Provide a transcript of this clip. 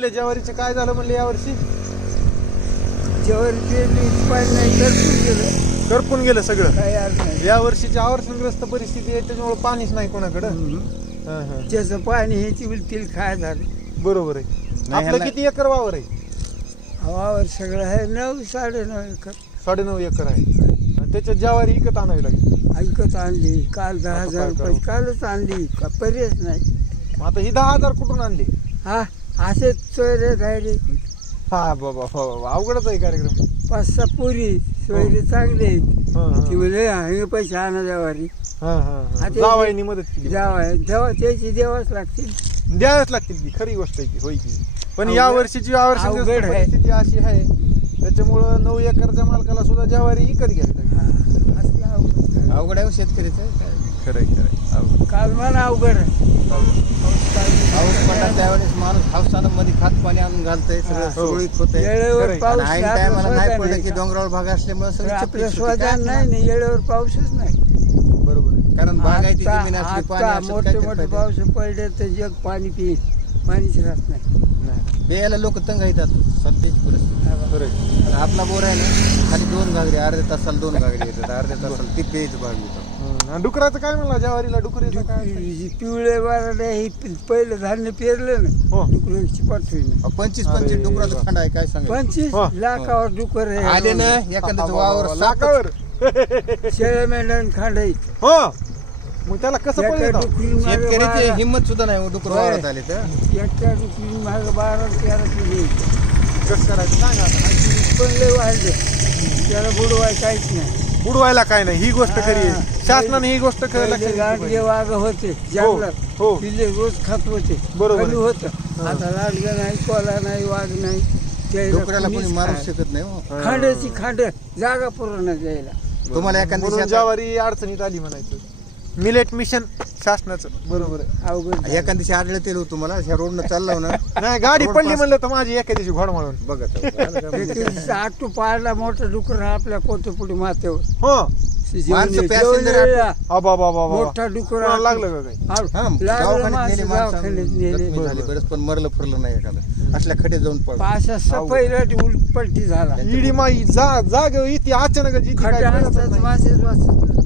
आपल्या ज्वारीचे काय झालं म्हणले यावर्षी? जेवण पेरली पाणी नाही करपून गेलं. करपून गेलं सगळं? काही अर्थ नाही. या वर्षीची आवर्षणग्रस्त परिस्थिती आहे त्याच्यामुळे पाणीच नाही कोणाकडं. हम्म. हं, हं. ज्याचं पाणी हे ती तिला खाय झालं. बरोबर आहे. आपलं ह्याला- किती एकर वावर आहे? वावर सगळं आहे नऊ साडे नऊ एकर. साडेनऊ एकर आहे. आणि त्याच्यात ज्वारी विकत आणावी लागेल. ऐकत आणली काल दहा आता हजार काय रुपये. करावं? कालच आणली का पर्यायच नाही. मग आता ही दहा हजार कुठून आणली? हा? असे चोरे राहिले. हा बाबा हो बाबा अवघडच आहे कार्यक्रम. पाच सहा पोरी सोयरे चांगले आहेत. हं, हं. ती म्हणजे हे पैसे आणा जावारी हं, हं, हं. आता- जावयानी मदत केली. जावा जेव्हा त्याची देवाच लागतील. द्यावच लागतील की खरी गोष्ट आहे की होय की. पण अवघड- या वर्षीची अवघड आहे. परिस्थिती अशी आहे. त्याच्यामुळं नऊ एकरच्या मालकाला सुद्धा ज्वारी विकत घ्यावी लागेल. हा, असलं अवघड आहे. हो शेतकरीचं काय खरंय खरंय अवघड. काल मला अवघड आहे. पाऊस पडला त्यावेळेस माणूस हावसानं मध्ये खात पाणी आणून घालतंय सगळं हा. सुरळीत होतंय वेळेवर खरंय. पाऊस आणि ऐन आपलं टायमाला नाही स्वतः पडलं नाही की? डोंगरावर भाग असल्यामुळे सगळं आपलं चिपळीत होतं. स्वतः काय नाही नाही वेळेवर पाऊसच नाही बरोबर आहे कारण बागायती आता- जमीन असली पाणी आता असलं मोठे काय मोठे करता पाऊस पडले तर जग पाणी पिईल पाणीच राहत नाही नाही लोक तंग येतात सध्याची परिस्थिती खरंय आणि आपला बोर आहे ना खाली दोन घागरी अर्ध्या तासाला दोन घागरी येतात अर्ध्या तासाला ती प्यायचं भाग येतो हं. आणि डुकराचं काय म्हणला ज्वारीला डुकरीचं काय डुकरी- पिवळे बाराडे हे पहिलं धान्य पेरलं ना हो. डुकराची पाठवी पंचवीस पंचवीस डुकराचं. खंड आहे काय सांगायचं? पंचवीस हो. लाखावर डुकर आहे. आले ना एखाद्याचं वावर लाखावर. शेळ्या मेंढ्यान खांडायच हो. मग त्याला कसं एका डुकरी मागं शेतकऱ्याची बारा- हिंमत सुद्धा नाही हो डुकर होय. वावरात आले तर. एका डुकरी माग बारा तेरा किलो. कसं करायचं? सांगा आता. पण लय वाढले. त्याला बुडवाय काहीच नाही. बुडवायला काय नाही ही गोष्ट खरी हा. आहे शासनाने ही गोष्ट खरं पहिले लक्षात घेतली गाडगे पाहिजे. वाघ होते जंगलात. हो. पिल्ले रोज खात होते. बरोबर आहे. होतं. आता लाडगा नाही कोला नाही वाघ नाही. त्याला डुकराला कोणी कोणीच मारू खाय- शकत नाही हो. खांड्याची खांड जागा पूर्ण द्यायला तुम्हाला एखाद्या म्हणून शेतात- ज्वारी अडचणीत आली म्हणायचं. मिलेट मिशन शासनाचं. बरोबर आहे. अवघड झालं. एखाद दिवशी आढळते हो तुम्हाला ह्या रोडनं चालला हो ना नाही गाडी पडली म्हणलं तर माझी एका दिवशी घोड म्हणून. बघा तर. आलं का? एक दिवशी आटू पाडला मोठं डुकर आपल्या पोटपुडी माथ्यावर. हो. माणसं जेवण- passenger जेवण वेळेला आबा बाबा मोठा डुकर कोणाला लागलं का काही? आव- हा, लागलं दवाखान्यात माणसं नेली माणसं दवाखान्यात नेले. जखमी झाली बरंच पण मरलं फरलं नाही एखादं. असल्या खडे जाऊन पड अशा सफाईला उलट पलटी झाला. इडी माई जा जाग इथे अचानक इथे काय खड्डे कळतच नाही. वाचत